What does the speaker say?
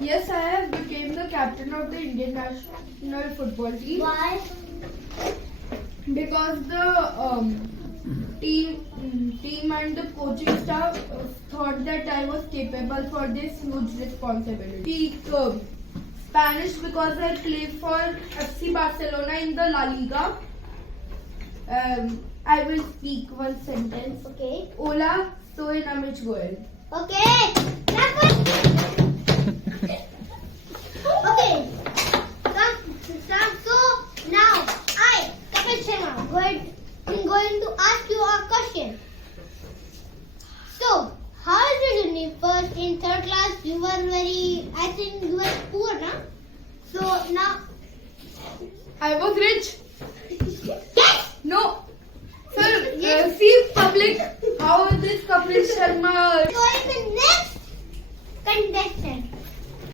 Yes, I have become the captain of the Indian national football team. Why? Because the team and the coaching staff thought that I was capable for this huge responsibility. Spanish because I play for FC Barcelona in the La Liga. I will speak one sentence. Okay. Hola, soy Namich Goel. Okay. Okay. So now I, Kapil Sharma, I'm going to ask you a question. So, how is your journey? First in third class, you were I think you were poor, na? So now, I was rich. yes. No. Sir, see public how this Kapil Sharma. So, in the next contestant.